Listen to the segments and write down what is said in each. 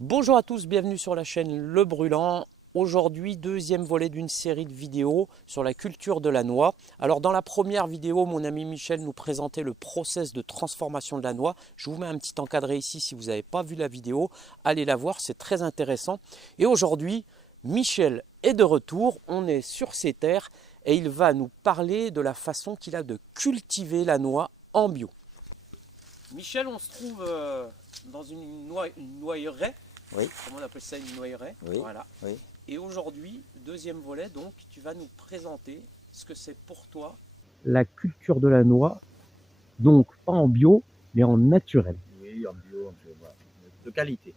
Bonjour à tous, bienvenue sur la chaîne Le Brûlant. Aujourd'hui, deuxième volet d'une série de vidéos sur la culture de la noix. Alors dans la première vidéo, mon ami Michel nous présentait le process de transformation de la noix. Je vous mets un petit encadré ici si vous n'avez pas vu la vidéo. Allez la voir, c'est très intéressant. Et aujourd'hui, Michel est de retour, on est sur ses terres et il va nous parler de la façon qu'il a de cultiver la noix en bio. Michel, on se trouve dans une noyeraie. Oui, Comment on appelle ça, une noyeraie? oui, Voilà. oui. Et aujourd'hui, deuxième volet, donc tu vas nous présenter ce que c'est pour toi. La culture de la noix, donc pas en bio, mais en naturel. Oui, en bio, voilà, de qualité.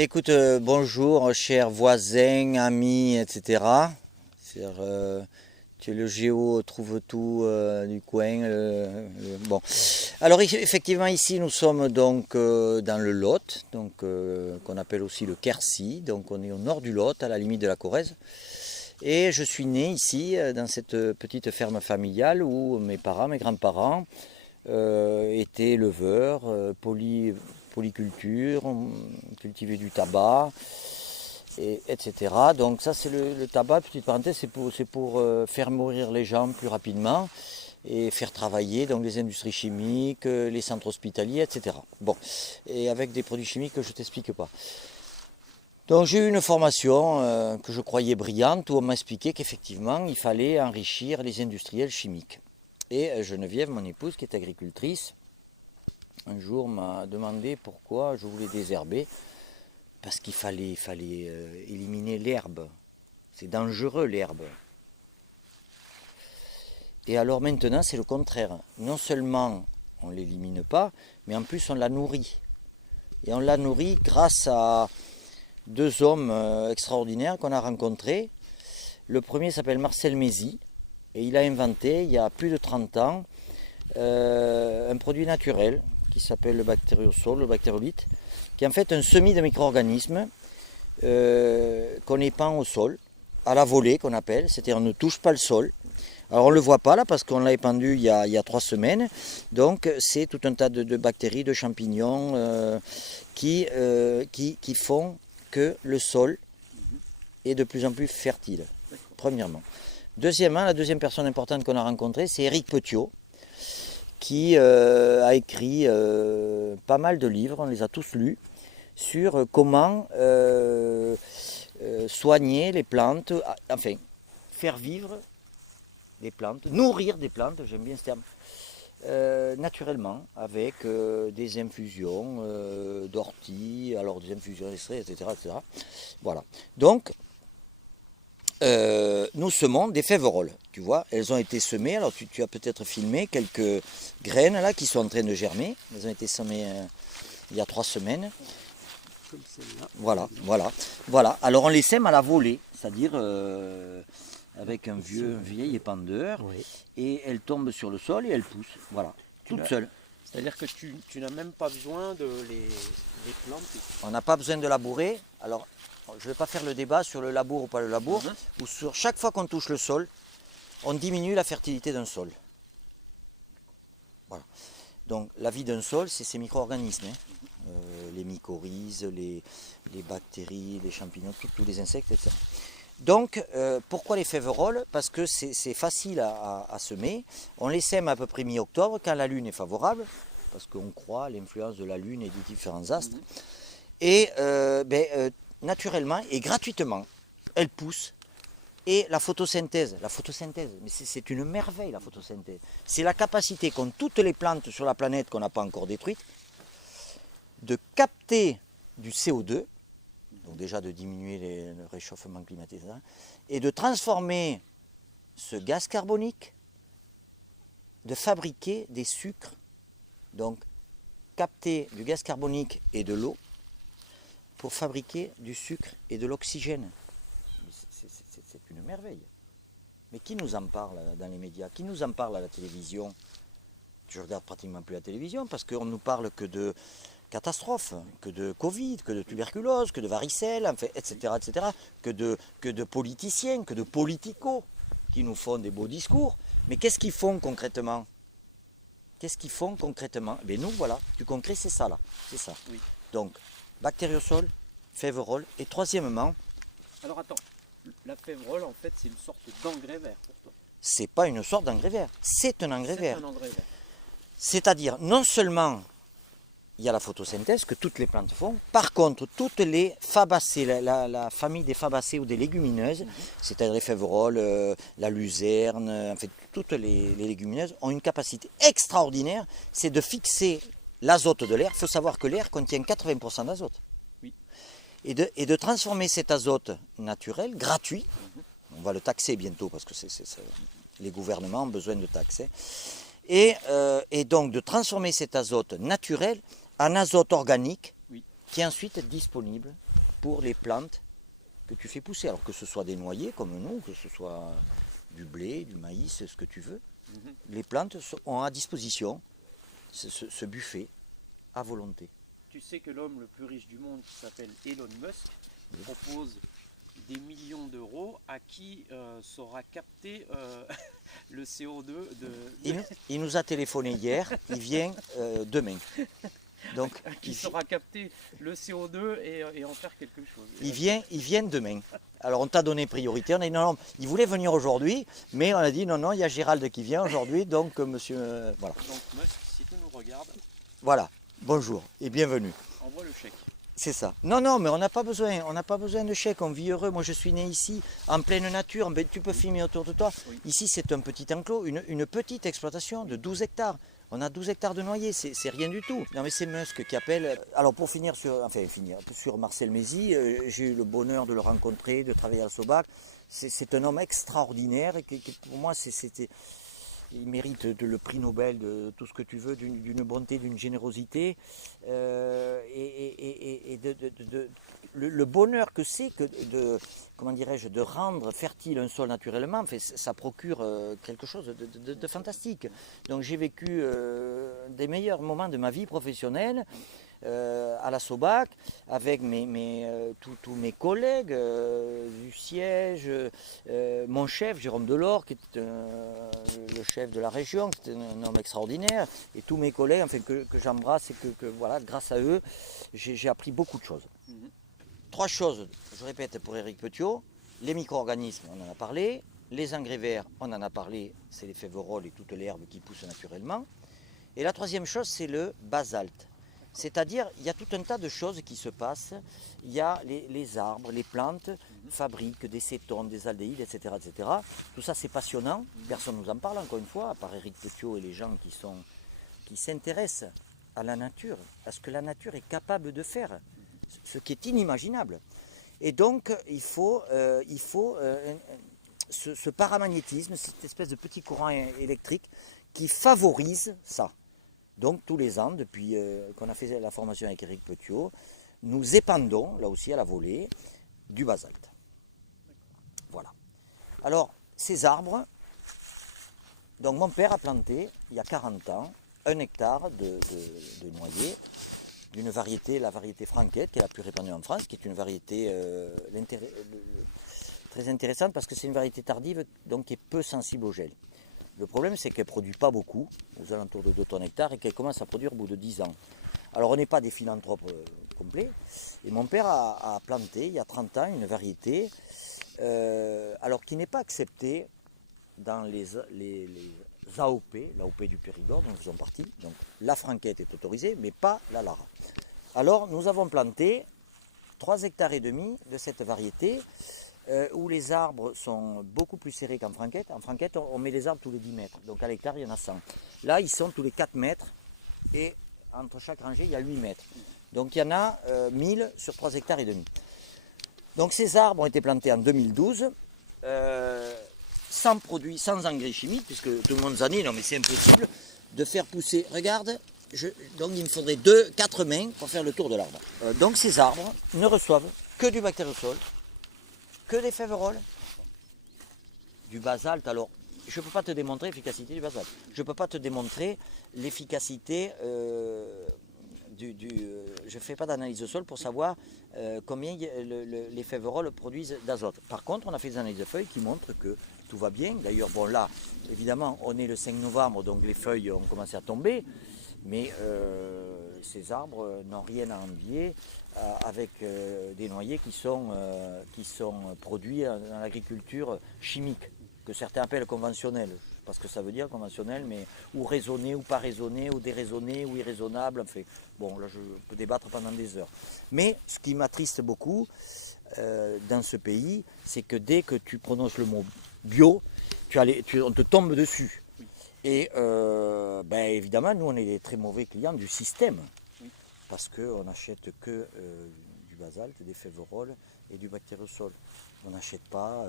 Écoute, bonjour, chers voisins, amis, etc. Tu es le géo, trouve tout du coin. Bon. Alors effectivement, ici nous sommes donc dans le Lot, donc qu'on appelle aussi le Quercy. Donc on est au nord du Lot, à la limite de la Corrèze. Et je suis né ici, dans cette petite ferme familiale où mes parents, mes grands-parents étaient éleveurs, polyculture, on cultivait du tabac, etc. Donc ça c'est le tabac, petite parenthèse, c'est pour faire mourir les gens plus rapidement et faire travailler donc les industries chimiques, les centres hospitaliers, etc. Bon, et avec des produits chimiques que je ne t'explique pas. Donc j'ai eu une formation que je croyais brillante où on m'a expliqué qu'effectivement il fallait enrichir les industriels chimiques. Et Geneviève, mon épouse, qui est agricultrice, un jour m'a demandé pourquoi je voulais désherber. Parce qu'il fallait éliminer l'herbe. C'est dangereux l'herbe. Et alors maintenant c'est le contraire. Non seulement on ne l'élimine pas, mais en plus on la nourrit. Et on la nourrit grâce à deux hommes extraordinaires qu'on a rencontrés. Le premier s'appelle Marcel Mézy et il a inventé il y a plus de 30 ans un produit naturel qui s'appelle le bactériosol, le bactérolite, qui est en fait un semis de micro-organismes qu'on épand au sol, à la volée qu'on appelle, c'est-à-dire on ne touche pas le sol. Alors on ne le voit pas là parce qu'on l'a épandu il y a 3 semaines, donc c'est tout un tas de bactéries, de champignons qui font que le sol est de plus en plus fertile, premièrement. Deuxièmement, la deuxième personne importante qu'on a rencontrée, c'est Éric Petiot, qui a écrit pas mal de livres, on les a tous lus, sur comment soigner les plantes, enfin, faire vivre les plantes, nourrir des plantes, j'aime bien ce terme, naturellement, avec des infusions d'ortie, alors des infusions d'extrait, etc., etc. Voilà. Donc, nous semons des féveroles, tu vois, elles ont été semées, alors tu as peut-être filmé quelques graines là qui sont en train de germer, elles ont été semées il y a 3 semaines. Comme celle-là. Voilà. Alors on les sème à la volée, c'est-à-dire avec un vieil épandeur, Oui. et elles tombent sur le sol et elles poussent, voilà, toutes seules. C'est-à-dire que tu n'as même pas besoin de les planter. On n'a pas besoin de labourer, alors je ne vais pas faire le débat sur le labour ou pas le labour, ou sur chaque fois qu'on touche le sol, on diminue la fertilité d'un sol. Voilà. Donc la vie d'un sol, c'est ces micro-organismes, les mycorhizes, les bactéries, les champignons, tous les insectes, etc. Donc pourquoi les féveroles? Parce que c'est facile à semer. On les sème à peu près mi-octobre, quand la lune est favorable, parce qu'on croit à l'influence de la lune et des différents astres. Et naturellement et gratuitement, elles poussent. Et la photosynthèse, mais c'est une merveille la photosynthèse. C'est la capacité qu'ont toutes les plantes sur la planète qu'on n'a pas encore détruite, de capter du CO2, donc déjà de diminuer le réchauffement climatique, et de transformer ce gaz carbonique, de fabriquer des sucres, donc capter du gaz carbonique et de l'eau pour fabriquer du sucre et de l'oxygène. C'est une merveille. Mais qui nous en parle dans les médias? Qui nous en parle à la télévision? Je regarde pratiquement plus la télévision parce qu'on ne nous parle que de catastrophes, que de Covid, que de tuberculose, que de varicelle, enfin, etc., que de politiciens, que de politicos qui nous font des beaux discours. Mais qu'est-ce qu'ils font concrètement? Qu'est-ce qu'ils font concrètement? Ben nous, voilà, du concret, c'est ça là. C'est ça. Oui. Donc, bactériosol, féverole, et troisièmement, Alors attends, la févrole, en fait, c'est une sorte d'engrais vert pour toi. c'est pas une sorte d'engrais vert, c'est un engrais C'est vert. un engrais vert. C'est-à-dire, non seulement il y a la photosynthèse que toutes les plantes font, par contre, toutes les fabacées, la famille des fabacées ou des légumineuses, c'est-à-dire les féveroles, la luzerne, en fait, toutes les légumineuses ont une capacité extraordinaire, c'est de fixer l'azote de l'air. Il faut savoir que l'air contient 80% d'azote. Oui. Et de transformer cet azote naturel, gratuit, on va le taxer bientôt parce que les gouvernements ont besoin de taxer, et donc de transformer cet azote naturel en azote organique, Oui. qui est ensuite disponible pour les plantes que tu fais pousser. Alors que ce soit des noyers comme nous, que ce soit du blé, du maïs, ce que tu veux, les plantes ont à disposition ce buffet à volonté. Tu sais que l'homme le plus riche du monde, qui s'appelle Elon Musk, propose des millions d'euros à qui saura capter le CO2 Il nous a téléphoné hier, il vient demain. Donc, qui saura capter le CO2 et en faire quelque chose. il vient demain. Alors on t'a donné priorité, on a dit non, il voulait venir aujourd'hui, mais on a dit non, il y a Gérald qui vient aujourd'hui, donc monsieur, voilà. Donc Musk, si tu nous regardes, Voilà, bonjour et bienvenue. envoie le chèque. C'est ça. Non, mais on n'a pas besoin de chèque, on vit heureux. Moi je suis né ici, en pleine nature, mais tu peux filmer autour de toi. Oui. Ici c'est un petit enclos, une petite exploitation de 12 hectares. On a 12 hectares de noyers, c'est rien du tout. Non mais c'est Musk qui appelle. Alors pour finir sur Marcel Mézy, j'ai eu le bonheur de le rencontrer, de travailler à la Sobac. C'est un homme extraordinaire et pour moi il mérite le prix Nobel de tout ce que tu veux, d'une bonté, d'une générosité, et le bonheur que c'est que de rendre fertile un sol naturellement. En fait, ça procure quelque chose de fantastique. Donc j'ai vécu des meilleurs moments de ma vie professionnelle à la Sobac, avec tous mes collègues du siège, mon chef Jérôme Delors, qui était le chef de la région, qui était un homme extraordinaire, et tous mes collègues, enfin, que j'embrasse, et que voilà, grâce à eux, j'ai appris beaucoup de choses. Trois choses, je répète pour Éric Petiot: les micro-organismes, on en a parlé; les engrais verts, on en a parlé, c'est les féveroles et toutes les herbes qui poussent naturellement. Et la troisième chose, c'est le basalte. C'est-à-dire, il y a tout un tas de choses qui se passent. Il y a les arbres, les plantes fabriquent des cétones, des aldéhydes, etc., etc. Tout ça, c'est passionnant. Personne ne nous en parle, encore une fois, à part Éric Petiot et les gens qui s'intéressent à la nature, à ce que la nature est capable de faire, ce qui est inimaginable. Et donc, il faut ce paramagnétisme, cette espèce de petit courant électrique qui favorise ça. Donc tous les ans, depuis qu'on a fait la formation avec Éric Petiot, nous épandons, là aussi à la volée, du basalte. Voilà. Alors, ces arbres, donc mon père a planté, il y a 40 ans, 1 hectare de noyers, d'une variété, la variété Franquette, qui est la plus répandue en France, qui est une variété très intéressante parce que c'est une variété tardive, donc qui est peu sensible au gel. Le problème, c'est qu'elle ne produit pas beaucoup, aux alentours de 2 tonnes hectares, et qu'elle commence à produire au bout de 10 ans. Alors, on n'est pas des philanthropes complets. Et mon père a planté, il y a 30 ans, une variété, alors qui n'est pas acceptée dans les AOP, l'AOP du Périgord, dont nous faisons partie. Donc, la Franquette est autorisée, mais pas la Lara. Alors, nous avons planté 3,5 hectares de cette variété, où les arbres sont beaucoup plus serrés qu'en Franquette. En Franquette, on met les arbres tous les 10 mètres. Donc à l'hectare, il y en a 100. Là, ils sont tous les 4 mètres. Et entre chaque rangée, il y a 8 mètres. Donc il y en a 1000 sur 3,5 hectares. Donc ces arbres ont été plantés en 2012, sans produits, sans engrais chimiques, puisque tout le monde s'en dit, non mais c'est impossible de faire pousser. Regarde, donc il me faudrait 4 mains pour faire le tour de l'arbre. Donc ces arbres ne reçoivent que du bactériosol, que des féveroles, du basalte. Alors, je ne peux pas te démontrer l'efficacité du basalte. Je ne peux pas te démontrer l'efficacité je ne fais pas d'analyse de sol pour savoir combien les féveroles produisent d'azote. Par contre, on a fait des analyses de feuilles qui montrent que tout va bien. D'ailleurs, bon là, évidemment, on est le 5 novembre, donc les feuilles ont commencé à tomber. Mais ces arbres n'ont rien à envier avec des noyers qui sont produits dans l'agriculture chimique, que certains appellent conventionnelle. Parce que ça veut dire conventionnel, mais ou raisonné, ou pas raisonné, ou déraisonné, ou irraisonnable. Enfin, bon, là je peux débattre pendant des heures. Mais ce qui m'attriste beaucoup dans ce pays, c'est que dès que tu prononces le mot bio, on te tombe dessus. Et évidemment, nous on est des très mauvais clients du système. Parce qu'on n'achète que du basalte, des féveroles et du bactériosol. On n'achète pas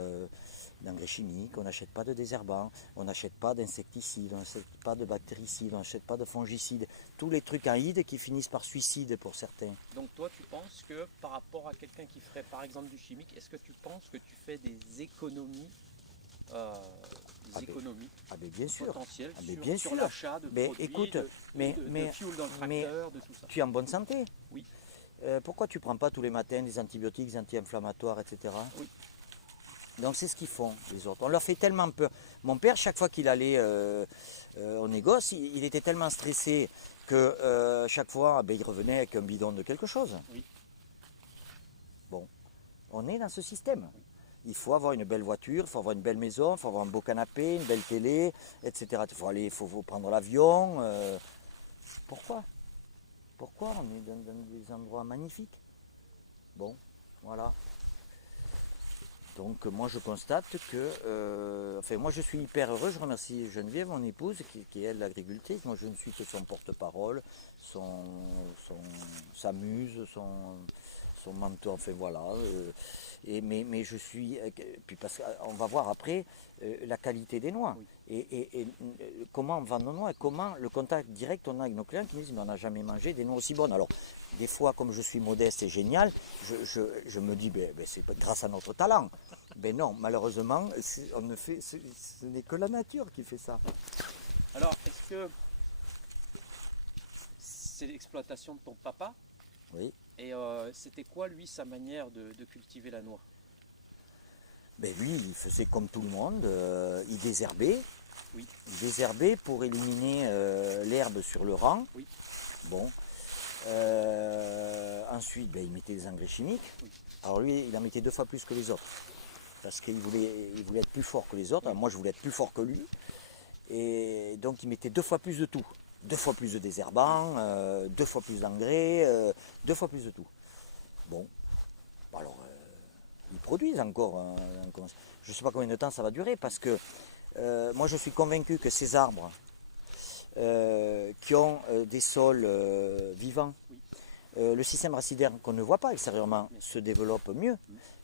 d'engrais chimiques, on n'achète pas de désherbants, on n'achète pas d'insecticides, on n'achète pas de bactéricides, on n'achète pas de fongicides. Tous les trucs en hide qui finissent par suicide pour certains. Donc toi, tu penses que par rapport à quelqu'un qui ferait par exemple du chimique, est-ce que tu penses que tu fais des économies bien sûr. potentielles bien sur sûr. l'achat de Mais produits, écoute, de mais fuel dans le tracteur, de tout ça? tu es en bonne santé? Oui. Pourquoi tu ne prends pas tous les matins des antibiotiques, des anti-inflammatoires, etc. Oui. Donc c'est ce qu'ils font, les autres. On leur fait tellement peur. Mon père, chaque fois qu'il allait au négoce, il était tellement stressé que chaque fois, il revenait avec un bidon de quelque chose. Oui. Bon, on est dans ce système. Il faut avoir une belle voiture, il faut avoir une belle maison, il faut avoir un beau canapé, une belle télé, etc. Il faut prendre l'avion. Pourquoi on est dans des endroits magnifiques? Bon, voilà. Donc moi je constate que, moi je suis hyper heureux, je remercie Geneviève, mon épouse, qui est elle l'agricultrice. Moi je ne suis que son porte-parole, sa muse, son mentor, enfin voilà. Mais je suis, puis parce qu'on va voir après la qualité des noix. Oui. Et comment on vend nos noix et comment le contact direct on a avec nos clients qui nous disent mais on n'a jamais mangé des noix aussi bonnes. Alors des fois comme je suis modeste et génial, je me dis c'est grâce à notre talent. Ben non, malheureusement ce n'est que la nature qui fait ça. Alors, est-ce que c'est l'exploitation de ton papa? Oui. Et c'était quoi, lui, sa manière de cultiver la noix? Ben lui, il faisait comme tout le monde, il désherbait. Oui. Il désherbait pour éliminer l'herbe sur le rang. Oui. Bon. Ensuite, il mettait des engrais chimiques. Oui. Alors lui, il en mettait 2 fois plus que les autres. Parce qu'il voulait être plus fort que les autres. Alors moi, je voulais être plus fort que lui. Et donc, il mettait 2 fois plus de tout. 2 fois plus de désherbants, 2 fois plus d'engrais, 2 fois plus de tout. Bon. Alors, ils produisent encore. Je ne sais pas combien de temps ça va durer parce que moi, je suis convaincu que ces arbres qui ont des sols vivants, le système racinaire qu'on ne voit pas extérieurement se développe mieux,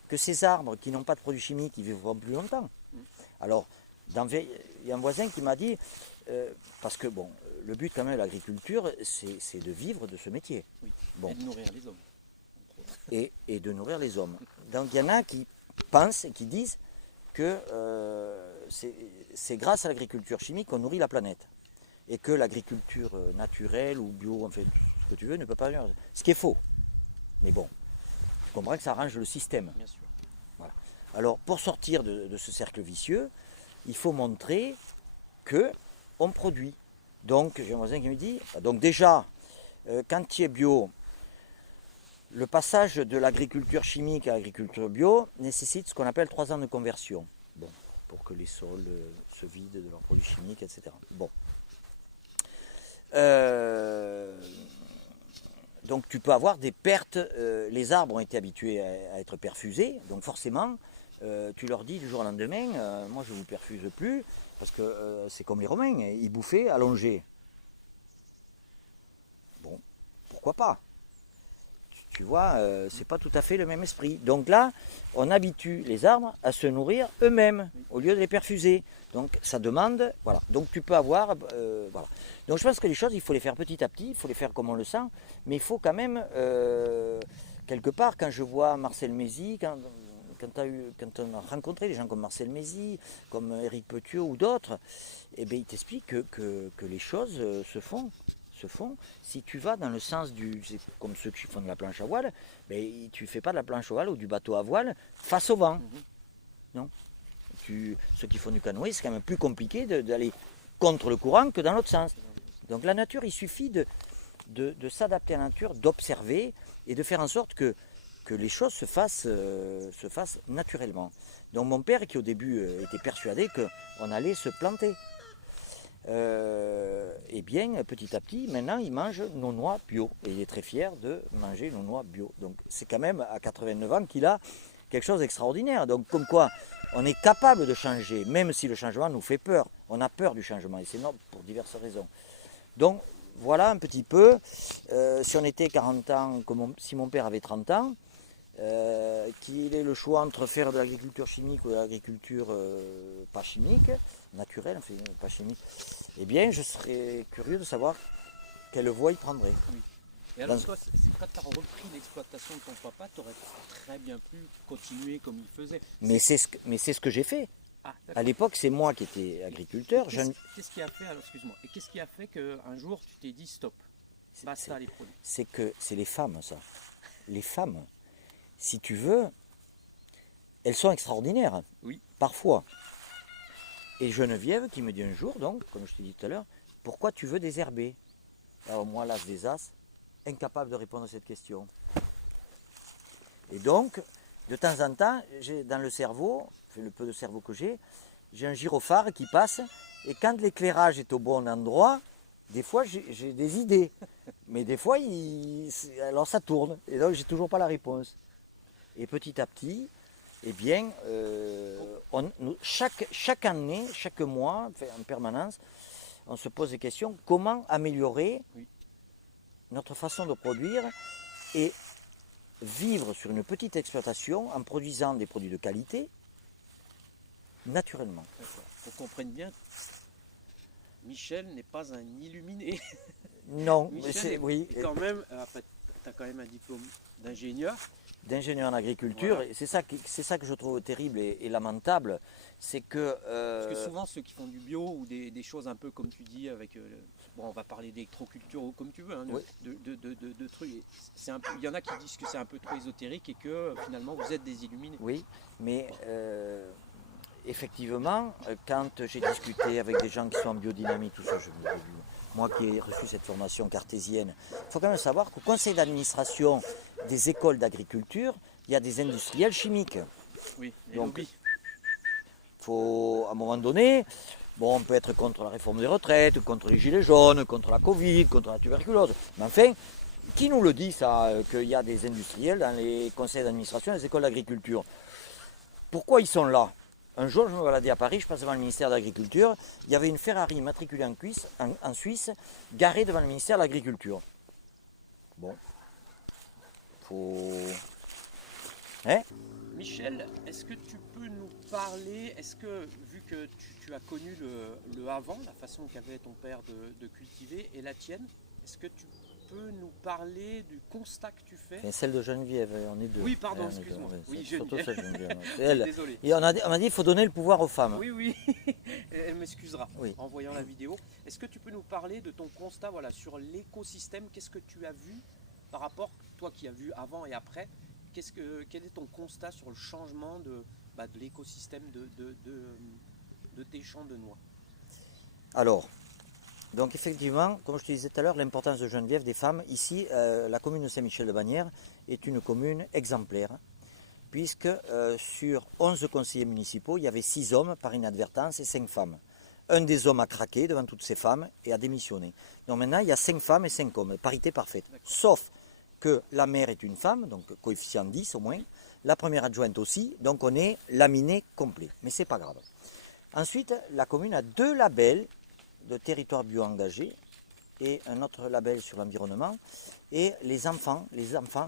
que ces arbres qui n'ont pas de produits chimiques, ils vivront plus longtemps. Alors, il y a un voisin qui m'a dit, parce que bon, le but quand même de l'agriculture, c'est de vivre de ce métier. Oui. Bon. Et de nourrir les hommes. Et de nourrir les hommes. Donc il y en a qui pensent et qui disent que c'est grâce à l'agriculture chimique qu'on nourrit la planète. Et que l'agriculture naturelle ou bio, enfin ce que tu veux, ne peut pas venir. Ce qui est faux. Mais bon, tu comprends que ça arrange le système. Bien sûr. Voilà. Alors pour sortir de ce cercle vicieux, il faut montrer qu'on produit. Donc j'ai un voisin qui me dit, donc déjà, quand tu es bio, le passage de l'agriculture chimique à l'agriculture bio nécessite ce qu'on appelle 3 ans de conversion. Bon, pour que les sols se vident de leurs produits chimiques, etc. Bon. Donc tu peux avoir des pertes. Les arbres ont été habitués à être perfusés, donc forcément, tu leur dis du jour au lendemain, moi je ne vous perfuse plus, parce que c'est comme les Romains, ils bouffaient allongés. Bon, pourquoi pas? Tu vois, c'est pas tout à fait le même esprit. Donc là, on habitue les arbres à se nourrir eux-mêmes, au lieu de les perfuser. Donc ça demande, voilà. Donc tu peux avoir, voilà. Donc je pense que les choses, il faut les faire petit à petit, il faut les faire comme on le sent, mais il faut quand même, quelque part, quand je vois Marcel Mézy, quand on a rencontré des gens comme Marcel Mézy, comme Éric Petiot ou d'autres, eh bien, ils t'expliquent que les choses se font. Si tu vas dans le sens c'est comme ceux qui font de la planche à voile, mais tu ne fais pas de la planche à voile ou du bateau à voile face au vent. Non. Ceux qui font du canoë, c'est quand même plus compliqué d'aller contre le courant que dans l'autre sens. Donc la nature, il suffit de s'adapter à la nature, d'observer et de faire en sorte que les choses se fassent naturellement. Donc mon père, qui au début était persuadé qu'on allait se planter, eh bien petit à petit, maintenant il mange nos noix bio. Et il est très fier de manger nos noix bio. Donc c'est quand même à 89 ans qu'il a quelque chose d'extraordinaire. Donc comme quoi, on est capable de changer, même si le changement nous fait peur. On a peur du changement et c'est normal pour diverses raisons. Donc voilà un petit peu, si on était 40 ans, si mon père avait 30 ans, qu'il ait le choix entre faire de l'agriculture chimique ou de l'agriculture pas chimique, naturelle, enfin, pas chimique, eh bien je serais curieux de savoir quelle voie il prendrait. Oui. Et alors toi, quand tu as repris l'exploitation de ton papa, tu aurais très bien pu continuer comme il faisait. Mais c'est ce que j'ai fait. Ah, À l'époque, c'est moi qui étais agriculteur. Qu'est-ce qui a fait, alors excuse-moi, et qu'est-ce qui a fait qu'un jour tu t'es dit stop, basta les produits? C'est les femmes, ça. Les femmes, si tu veux, elles sont extraordinaires. Oui. Parfois. Et Geneviève qui me dit un jour, donc, comme je t'ai dit tout à l'heure, pourquoi tu veux désherber? Alors moi, l'as des as, incapable de répondre à cette question. Et donc, de temps en temps, j'ai dans le cerveau, le peu de cerveau que j'ai un gyrophare qui passe, et quand l'éclairage est au bon endroit, des fois j'ai des idées, mais des fois alors ça tourne, et donc j'ai toujours pas la réponse. Et petit à petit, eh bien, chaque année, chaque mois, en permanence, on se pose des questions, comment améliorer notre façon de produire et vivre sur une petite exploitation en produisant des produits de qualité, naturellement. Pour qu'on comprenne bien, Michel n'est pas un illuminé. Non, Michel mais c'est oui. tu as quand même un diplôme d'ingénieur. D'ingénieur en agriculture, Voilà. et c'est ça que je trouve terrible et lamentable, c'est que... Parce que souvent ceux qui font du bio ou des choses un peu comme tu dis avec... bon, on va parler d'électroculture ou comme tu veux, hein, oui. de trucs. Il y en a qui disent que c'est un peu trop ésotérique et que finalement vous êtes des illuminés. Oui, mais effectivement, quand j'ai discuté avec des gens qui sont en biodynamie, tout ça, moi qui ai reçu cette formation cartésienne, il faut quand même savoir qu'au conseil d'administration des écoles d'agriculture, il y a des industriels chimiques. Oui, et donc lobby. Faut, à un moment donné, bon, on peut être contre la réforme des retraites, contre les gilets jaunes, contre la Covid, contre la tuberculose, mais enfin, qui nous le dit ça, qu'il y a des industriels dans les conseils d'administration des écoles d'agriculture? Pourquoi ils sont là? Un jour, je me baladais à Paris, je passe devant le ministère de l'Agriculture, il y avait une Ferrari immatriculée en Suisse, garée devant le ministère de l'Agriculture. Bon, faut... Hein? Michel, est-ce que tu peux nous parler, est-ce que, vu que tu as connu le avant, la façon qu'avait ton père de cultiver, et la tienne, est-ce que tu peux nous parler du constat que tu fais? Et celle de Geneviève, on est deux. Oui, pardon, on est excuse-moi. deux, Oui, surtout Geneviève. celle de Geneviève. C'est elle. Désolé. Et on m'a dit qu'il faut donner le pouvoir aux femmes. Oui, oui, elle m'excusera Oui. en voyant la vidéo. Est-ce que tu peux nous parler de ton constat voilà, sur l'écosystème? Qu'est-ce que tu as vu par rapport, toi qui as vu avant et après, quel est ton constat sur le changement de l'écosystème de tes champs de noix? Alors, donc effectivement, comme je te disais tout à l'heure, l'importance de Geneviève, des femmes. Ici, la commune de Saint-Michel-de-Bagnères est une commune exemplaire, puisque sur 11 conseillers municipaux, il y avait 6 hommes par inadvertance et 5 femmes. Un des hommes a craqué devant toutes ces femmes et a démissionné. Donc maintenant, il y a 5 femmes et 5 hommes, parité parfaite. Sauf que la maire est une femme, donc coefficient 10 au moins, la première adjointe aussi, donc on est laminé complet. Mais c'est pas grave. Ensuite, la commune a 2 labels de territoire bio engagé et un autre label sur l'environnement. Et les enfants,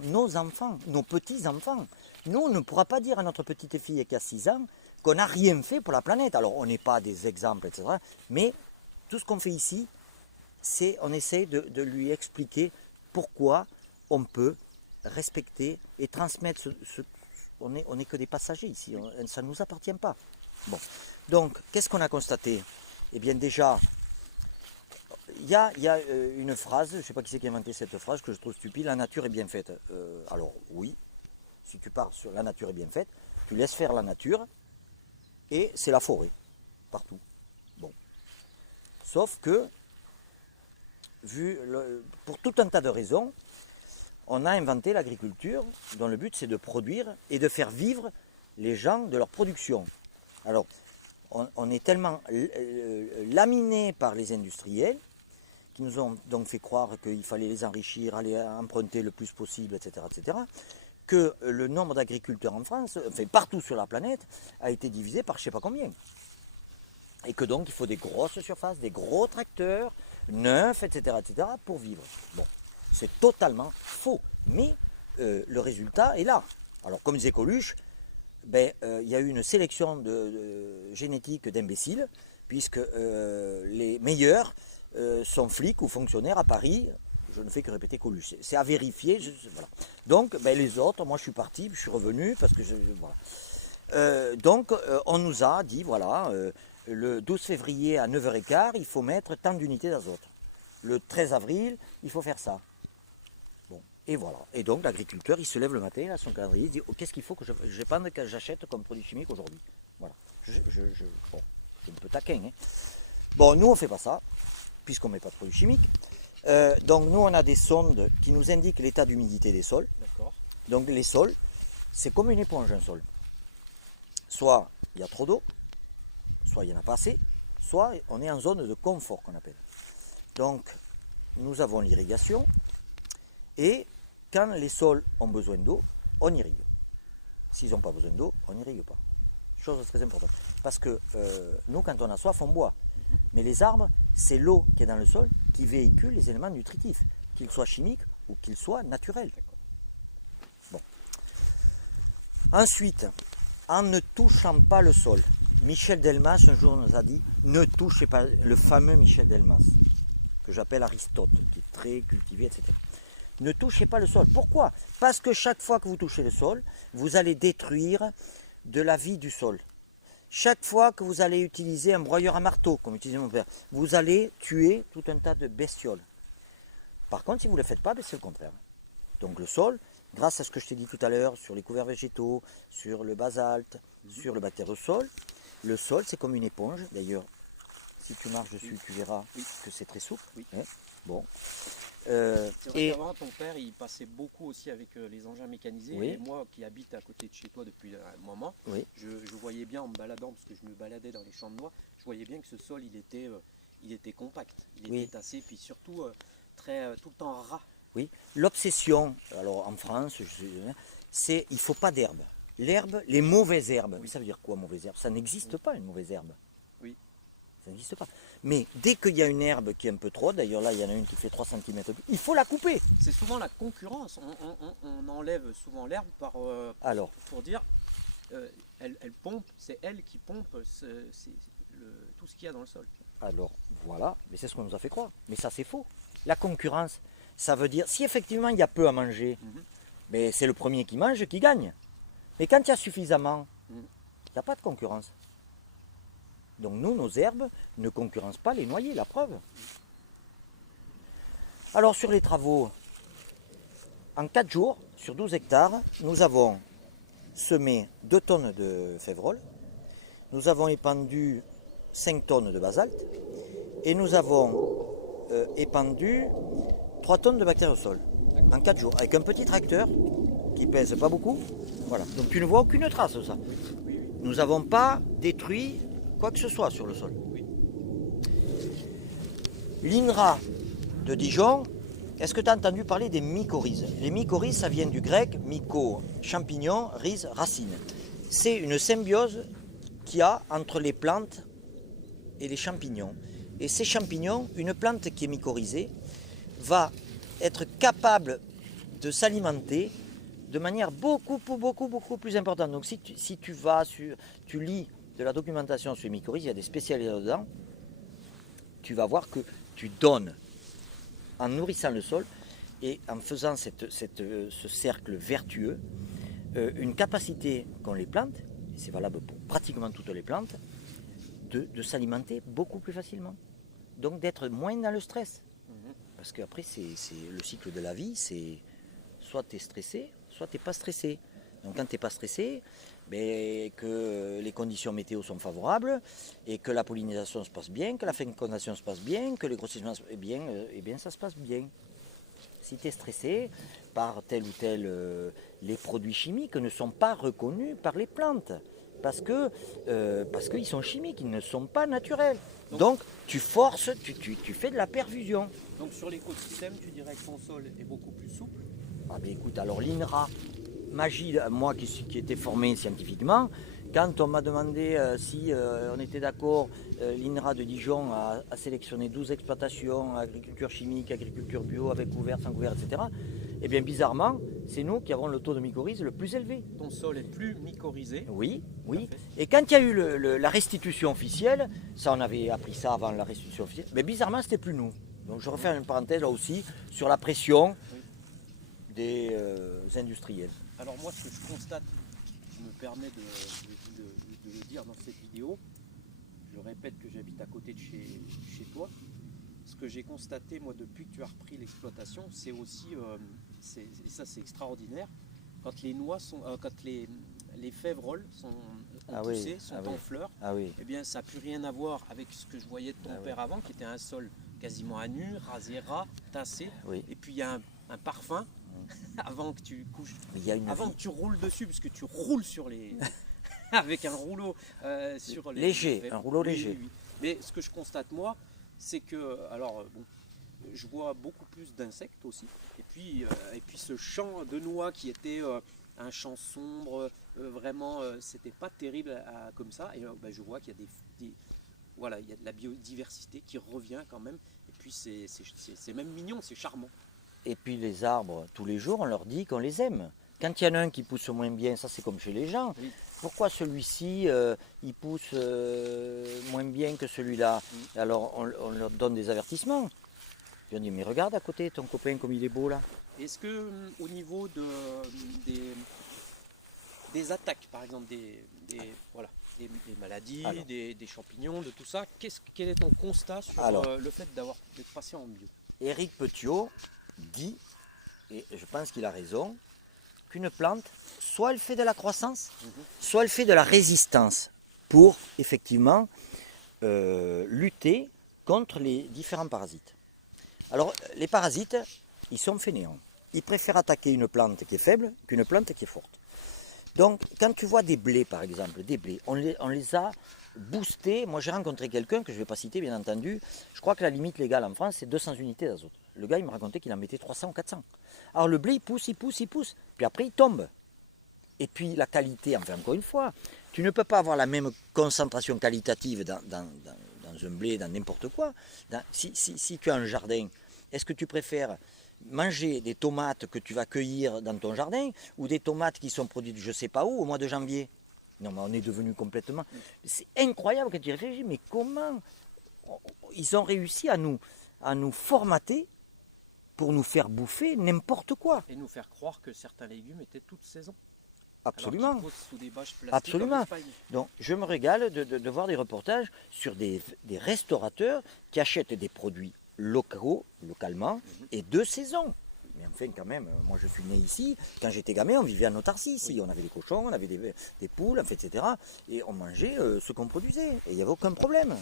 nos petits-enfants, nous, on ne pourra pas dire à notre petite fille qui a 6 ans qu'on n'a rien fait pour la planète. Alors, on n'est pas des exemples, etc. Mais tout ce qu'on fait ici, c'est on essaie de lui expliquer pourquoi on peut respecter et transmettre on n'est que des passagers ici, ça ne nous appartient pas. Bon. Donc, qu'est-ce qu'on a constaté? Eh bien déjà, il y a une phrase, je ne sais pas qui c'est qui a inventé cette phrase, que je trouve stupide, la nature est bien faite. Alors oui, si tu pars sur la nature est bien faite, tu laisses faire la nature, et c'est la forêt, partout. Bon. Sauf que, pour tout un tas de raisons, on a inventé l'agriculture dont le but c'est de produire et de faire vivre les gens de leur production. Alors, on est tellement laminé par les industriels qui nous ont donc fait croire qu'il fallait les enrichir, aller emprunter le plus possible, etc., que le nombre d'agriculteurs en France, enfin partout sur la planète, a été divisé par je ne sais pas combien. Et que donc il faut des grosses surfaces, des gros tracteurs, neufs, etc., pour vivre. Bon, c'est totalement faux, mais le résultat est là. Alors comme disait Coluche, il y a eu une sélection génétique d'imbéciles, puisque les meilleurs sont flics ou fonctionnaires à Paris. Je ne fais que répéter Coluche. C'est à vérifier. Voilà. Donc les autres, moi je suis parti, je suis revenu, parce que voilà. On nous a dit, voilà, le 12 février à 9h15, il faut mettre tant d'unités d'azote. Le 13 avril, il faut faire ça. Bon, et voilà. Et donc l'agriculteur, il se lève le matin à son calendrier, il dit oh, qu'est-ce qu'il faut que j'achète comme produit chimique aujourd'hui. Voilà. Bon, c'est un peu taquin. Hein. Bon, nous on ne fait pas ça, puisqu'on ne met pas de produits chimiques. Donc nous on a des sondes qui nous indiquent l'état d'humidité des sols. Donc les sols, c'est comme une éponge un sol. Soit il y a trop d'eau, soit il n'y en a pas assez, soit on est en zone de confort qu'on appelle. Donc nous avons l'irrigation et quand les sols ont besoin d'eau, on irrigue. S'ils n'ont pas besoin d'eau, on n'irrigue pas. Chose très importante. Parce que nous quand on a soif, on boit. Mais les arbres, c'est l'eau qui est dans le sol qui véhicule les éléments nutritifs, qu'ils soient chimiques ou qu'ils soient naturels. Bon. Ensuite, en ne touchant pas le sol, Michel Delmas un jour nous a dit ne touchez pas, le fameux Michel Delmas, que j'appelle Aristote, qui est très cultivé, etc. Ne touchez pas le sol. Pourquoi? Parce que chaque fois que vous touchez le sol, vous allez détruire de la vie du sol. Chaque fois que vous allez utiliser un broyeur à marteau, comme utilisait mon père, vous allez tuer tout un tas de bestioles. Par contre, si vous ne le faites pas, c'est le contraire. Donc le sol, grâce à ce que je t'ai dit tout à l'heure, sur les couverts végétaux, sur le basalte, sur le bactérosol, le sol c'est comme une éponge. D'ailleurs, si tu marches dessus, tu verras que c'est très souple. Hein, bon. C'est vrai qu'avant, ton père, il passait beaucoup aussi avec les engins mécanisés. Oui. Et moi, qui habite à côté de chez toi depuis un moment, je voyais bien en me baladant, parce que je me baladais dans les champs de noix, je voyais bien que ce sol, il était compact, il était tassé, puis surtout tout le temps ras. Oui, l'obsession, alors en France, c'est il ne faut pas d'herbe. L'herbe, les mauvaises herbes, ça veut dire quoi mauvaise herbe? Ça n'existe pas une mauvaise herbe. Oui. Ça n'existe pas. Mais dès qu'il y a une herbe qui est un peu trop, d'ailleurs là il y en a une qui fait 3 cm, il faut la couper. C'est souvent la concurrence, on enlève souvent l'herbe pour dire elle pompe, c'est elle qui pompe tout ce qu'il y a dans le sol. Alors voilà, mais c'est ce qu'on nous a fait croire. Mais ça c'est faux. La concurrence, ça veut dire, si effectivement il y a peu à manger, mais c'est le premier qui mange qui gagne. Mais quand il y a suffisamment, il n'y a pas de concurrence. Donc nous, nos herbes ne concurrencent pas les noyers, la preuve. Alors sur les travaux, en 4 jours, sur 12 hectares, nous avons semé 2 tonnes de févrole, nous avons épandu 5 tonnes de basalte et nous avons épandu 3 tonnes de bactériosol en 4 jours, avec un petit tracteur qui pèse pas beaucoup. Voilà. Donc tu ne vois aucune trace de ça. Nous n'avons pas détruit quoi que ce soit sur le sol. L'INRA de Dijon, est-ce que tu as entendu parler des mycorhizes? Les mycorhizes, ça vient du grec myco, champignon, rhize, racine. C'est une symbiose qu'il y a entre les plantes et les champignons. Et ces champignons, une plante qui est mycorhizée, va être capable de s'alimenter de manière beaucoup plus importante. Donc si tu lis de la documentation sur les mycorhizes, il y a des spécialistes dedans, tu vas voir que tu donnes, en nourrissant le sol et en faisant ce cercle vertueux, une capacité qu'ont les plantes, et c'est valable pour pratiquement toutes les plantes, de s'alimenter beaucoup plus facilement. Donc d'être moins dans le stress. Parce qu'après, c'est le cycle de la vie, c'est soit tu es stressé, soit tu n'es pas stressé. Donc quand tu n'es pas stressé, ben, que les conditions météo sont favorables et que la pollinisation se passe bien, que la fécondation se passe bien, que les grossissements se bien, eh bien ça se passe bien. Si tu es stressé par tel ou tel, les produits chimiques ne sont pas reconnus par les plantes parce qu'ils sont chimiques, ils ne sont pas naturels. Donc tu forces, tu fais de la perfusion. Donc sur l'écosystème, tu dirais que ton sol est beaucoup plus souple. Ah ben écoute, alors l'INRA, magie, moi qui étais formé scientifiquement, quand on m'a demandé si on était d'accord, l'INRA de Dijon a sélectionné 12 exploitations, agriculture chimique, agriculture bio, avec couvert, sans couvert, etc. Et bien bizarrement, c'est nous qui avons le taux de mycorhize le plus élevé. Ton sol est plus mycorhizé. Oui, oui. Et quand il y a eu la restitution officielle, ça on avait appris ça avant la restitution officielle, mais bizarrement c'était plus nous. Donc je refais une parenthèse là aussi sur la pression des industriels. Alors moi ce que je constate, je me permets de le dire dans cette vidéo, je répète que j'habite à côté de chez toi. Ce que j'ai constaté moi depuis que tu as repris l'exploitation, c'est aussi, et ça c'est extraordinaire, quand les noix sont, quand les févroles ont poussé, sont en fleurs, eh bien ça n'a plus rien à voir avec ce que je voyais de ton père avant, qui était un sol quasiment à nu, rasé ras, tassé, et puis il y a un parfum avant que tu couches, avant que tu roules dessus, parce que tu roules sur les... avec un rouleau sur les... Léger, un rouleau léger. Oui. Mais ce que je constate moi, c'est que, alors bon, je vois beaucoup plus d'insectes aussi, et puis ce champ de noix qui était un champ sombre, vraiment, c'était pas terrible comme ça, et je vois qu'il y a voilà, il y a de la biodiversité qui revient quand même, et puis c'est même mignon, c'est charmant. Et puis les arbres, tous les jours, on leur dit qu'on les aime. Quand il y en a un qui pousse moins bien, ça c'est comme chez les gens. Oui. Pourquoi celui-ci, il pousse moins bien que celui-là? Alors on leur donne des avertissements. Puis on dit, mais regarde à côté, ton copain, comme il est beau là. Est-ce que au niveau des attaques, par exemple, des maladies, des champignons, de tout ça, quel est ton constat sur le fait d'être passé en bio? Éric Petiot dit, et je pense qu'il a raison, qu'une plante, soit elle fait de la croissance, soit elle fait de la résistance pour effectivement lutter contre les différents parasites. Alors les parasites, ils sont fainéants. Ils préfèrent attaquer une plante qui est faible qu'une plante qui est forte. Donc quand tu vois des blés par exemple, des blés, on les a boostés. Moi j'ai rencontré quelqu'un que je ne vais pas citer bien entendu, je crois que la limite légale en France c'est 200 unités d'azote. Le gars il me racontait qu'il en mettait 300 ou 400. Alors le blé il pousse, puis après il tombe. Et puis la qualité, enfin encore une fois, tu ne peux pas avoir la même concentration qualitative dans un blé, dans n'importe quoi. Si tu as un jardin, est-ce que tu préfères manger des tomates que tu vas cueillir dans ton jardin ou des tomates qui sont produites je ne sais pas où au mois de janvier? Non mais on est devenu complètement... C'est incroyable quand tu réfléchis, mais comment ils ont réussi à nous formater pour nous faire bouffer n'importe quoi. Et nous faire croire que certains légumes étaient toute saison. Absolument. Sous des bâches plastiques. Absolument. Donc je me régale de voir des reportages sur des restaurateurs qui achètent des produits localement, et de saison. Mais enfin quand même, moi je suis né ici, quand j'étais gamin on vivait en autarcie ici, on avait des cochons, on avait des poules, enfin, etc. Et on mangeait ce qu'on produisait, et il n'y avait aucun problème.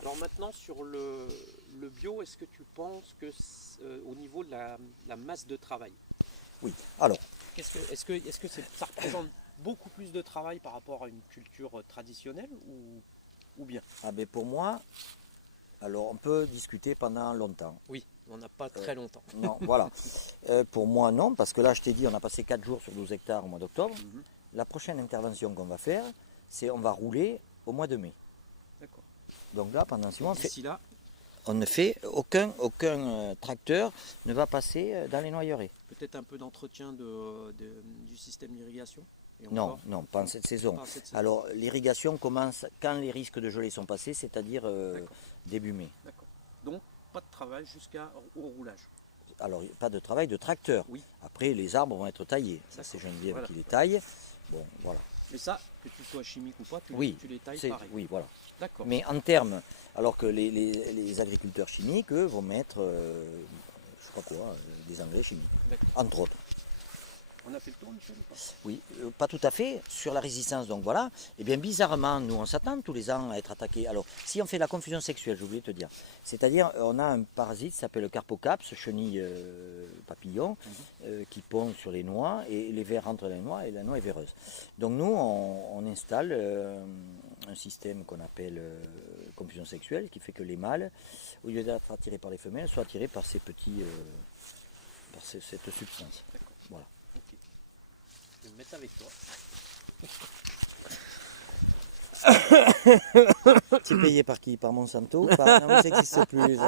Alors maintenant sur le bio, est-ce que tu penses que au niveau de la masse de travail? Oui, alors... Est-ce que ça représente beaucoup plus de travail par rapport à une culture traditionnelle ou bien? Ah ben pour moi, alors on peut discuter pendant longtemps. Oui, on n'a pas très longtemps. Non, voilà. Pour moi non, parce que là je t'ai dit, on a passé 4 jours sur 12 hectares au mois d'octobre. La prochaine intervention qu'on va faire, c'est on va rouler au mois de mai. D'accord. Donc là, pendant 6 mois, on ne fait aucun tracteur ne va passer dans les noyeraies. Peut-être un peu d'entretien du système d'irrigation? Non, pas en cette saison. Alors l'irrigation commence quand les risques de gelée sont passés, c'est-à-dire début mai. D'accord. Donc pas de travail jusqu'au roulage? Alors pas de travail de tracteur. Oui. Après les arbres vont être taillés. Ça c'est Geneviève qui les taille. Bon, voilà. Mais ça, que tu sois chimique ou pas, tu les tailles pareil? Oui, voilà. D'accord. Mais en termes, alors que les agriculteurs chimiques, eux, vont mettre, je sais pas quoi, des engrais chimiques, entre autres. On a fait le tour, Michel, ou pas? Oui, pas tout à fait, sur la résistance, donc voilà. Et bien bizarrement, nous on s'attend tous les ans à être attaqués. Alors, si on fait la confusion sexuelle, j'ai oublié de te dire, c'est-à-dire on a un parasite qui s'appelle le Carpocaps, chenille papillon, qui pond sur les noix, et les vers rentrent dans les noix, et la noix est véreuse. Donc nous, on installe un système qu'on appelle confusion sexuelle, qui fait que les mâles, au lieu d'être attirés par les femelles, sont attirés par ces petits... par cette substance. Voilà. Ok. Je vais me mettre avec toi. C'est payé par qui? Par Monsanto? Non, mais ça n'existe plus.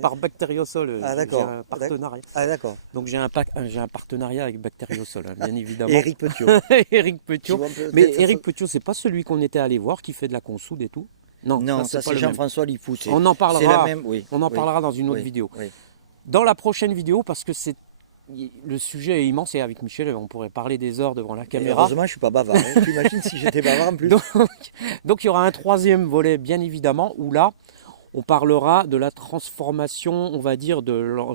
Par Bacteriosol, Ah, j'ai d'accord. un partenariat. Ah d'accord. Donc j'ai un partenariat avec Bacteriosol, hein, bien évidemment. Et Éric Petiot. Éric Petiot. Tu vois, peut-être Mais ça Éric Petiot, c'est pas celui qu'on était allé voir qui fait de la consoude et tout? Non, ça pas c'est le même. Jean-François Lifou. On en C'est parlera. la même, oui. On en oui, parlera dans une autre oui, vidéo. oui. Dans la prochaine vidéo, parce que le sujet est immense et avec Michel, on pourrait parler des heures devant la Et caméra. heureusement, je suis pas bavard. Hein. Tu imagines si j'étais bavard en plus. Donc il y aura un troisième volet, bien évidemment, où là, on parlera de la transformation, on va dire, de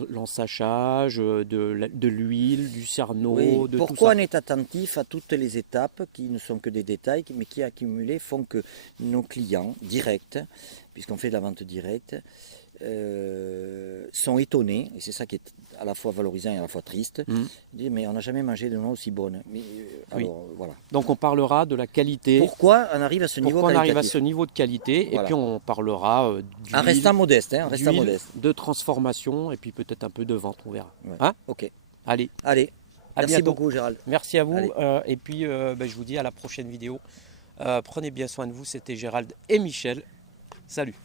l'ensachage, de l'huile, du cerneau, Oui. de Pourquoi tout on est attentif à toutes les étapes qui ne sont que des détails, mais qui accumulés font que nos clients directs, puisqu'on fait de la vente directe, sont étonnés, et c'est ça qui est à la fois valorisant et à la fois triste. Ils disent, mais on n'a jamais mangé de noix aussi bonnes. Mais, alors, voilà. Donc on parlera de la qualité. Pourquoi on arrive à ce niveau Pourquoi on arrive à qualitatif ce niveau de qualité, Voilà. et puis on parlera En restant modeste, hein, en restant d'huile, modeste. de transformation, et puis peut-être un peu de vente, on verra. Ouais. Hein? Ok. Allez, Allez. à Merci bientôt. beaucoup, Gérald. Merci à vous, Allez. et puis je vous dis à la prochaine vidéo. Prenez bien soin de vous, c'était Gérald et Michel. Salut.